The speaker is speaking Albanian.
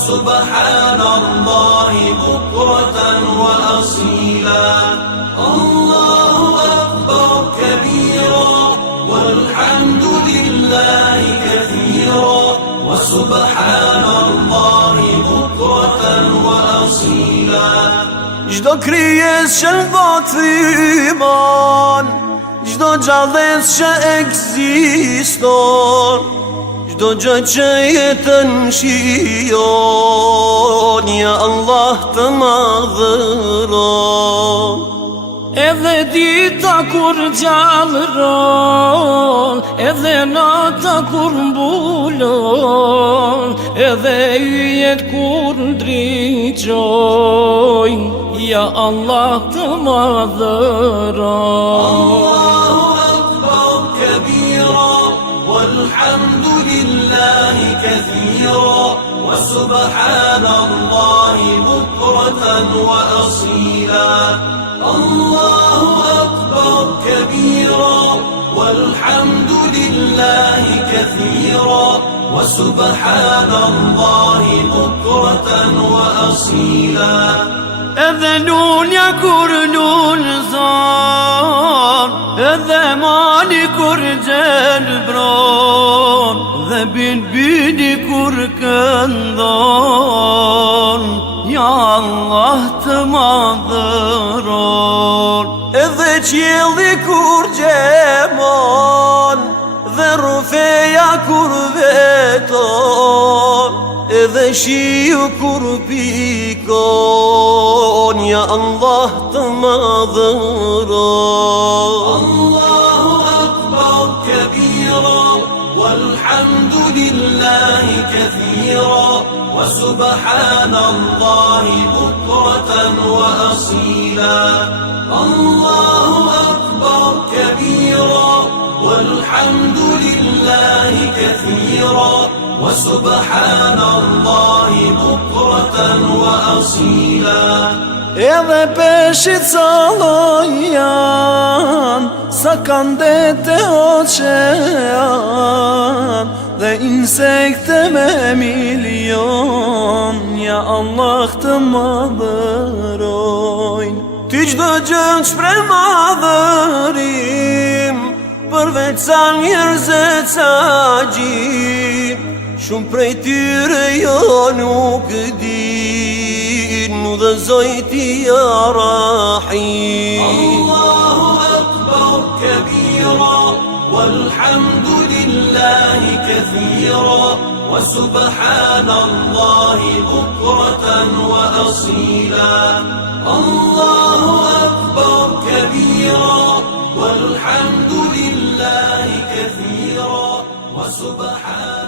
وسبحان الله بكرة وأصيلا الله أكبر كبيرا والحمد لله كثيرا وسبحان الله بكرة وأصيلا Gjdo krijes që në botë iman, gjdo gjallës që ekziston, gjdo gjë që jetën shijon, ja Allah të madhëron. Edhe dita kur gjallëron, edhe nata kur mbulon, edhe yjet kur ndriqojnë, ja Allah të madhëron. Allahu akbar kabira والحمد لله كثيرا وسبحان الله بكرة وأصيلا الله أكبر كبيرا والحمد لله كثيرا وسبحان الله بكرة وأصيلا Edhe lulja kur lulëzon, edhe mali kur gjelbron, dhe bilbili kur këndon, ja Allah të madhëron. Edhe qielli kur gjemon, dhe rufeja kur veton, edhe shiu kur pikon, ja Allah të madhëron. Allahu akbar kabira والحمد لله كثيرا وسبحان الله بكرة وأصيلا الله أكبر كبيرا والحمد لله كثيرا وسبحان الله بكرة وأصيلا Edhe peshit sa lojan, sa kanë dete oqean, dhe insekte me milion, ja Allah të madhërojnë. Ty gjdo gjën shprej madhërim, përveç sa njerëzit sa gjim, shumë prej tyre jo nuk din, dhe zojti ja rahim. Allahu akbar kabira والحمد لله كثيرا وسبحان الله بكرة وأصيلا الله أكبر كبيرا والحمد لله كثيرا وسبحان